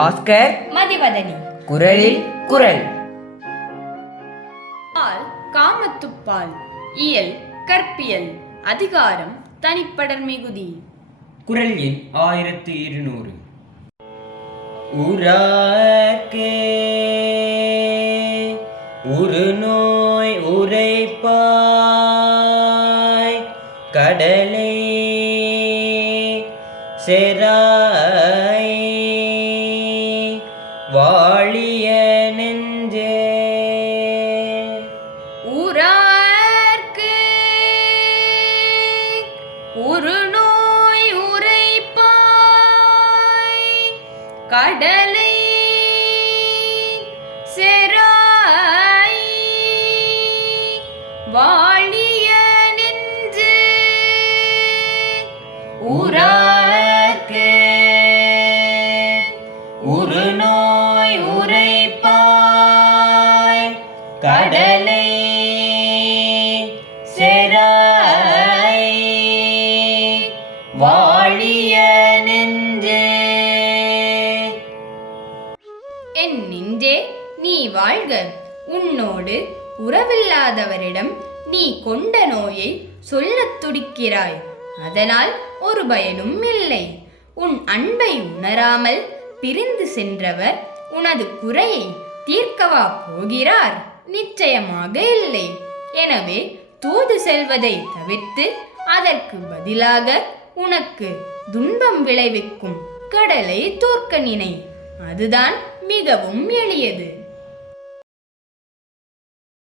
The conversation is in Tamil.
பாஸ்கர் மதிவதனி. குரலில் குரல். பால் காமத்துப்பால். இயல் கற்பியல். அதிகாரம் தனிப்படர் மிகுதி. குரல் எண் 1200. உரார்க்கே ஒரு நோய் உரைப்பாய் கடலை செராய் வாழிய நெஞ்சே. ஊரார்க்கு ஒரு நோய் உரைப்பாய் கடலை செராய் வாழிய நெஞ்சு. ஊரார்க்கு ஒரு நோய் உரைப்பாய் கடலை செராய் வாழிய நெஞ்சே. என் நெஞ்சே, நீ வாழ்க. உன்னோடு உறவில்லாதவரிடம் நீ கொண்ட நோயை சொல்லத் துடிக்கிறாய். அதனால் ஒரு பயனும் இல்லை. உன் அன்பை உணராமல் பிரிந்து சென்றவர் உனது குறையை தீர்க்கவா போகிறார்? நிச்சயமாக இல்லை. எனவே தூது செல்வதை தவிர்த்து அதற்கு பதிலாக உனக்கு துன்பம் விளைவிக்கும் கடலை தோற்க நினை. அதுதான் மிகவும் எளியது.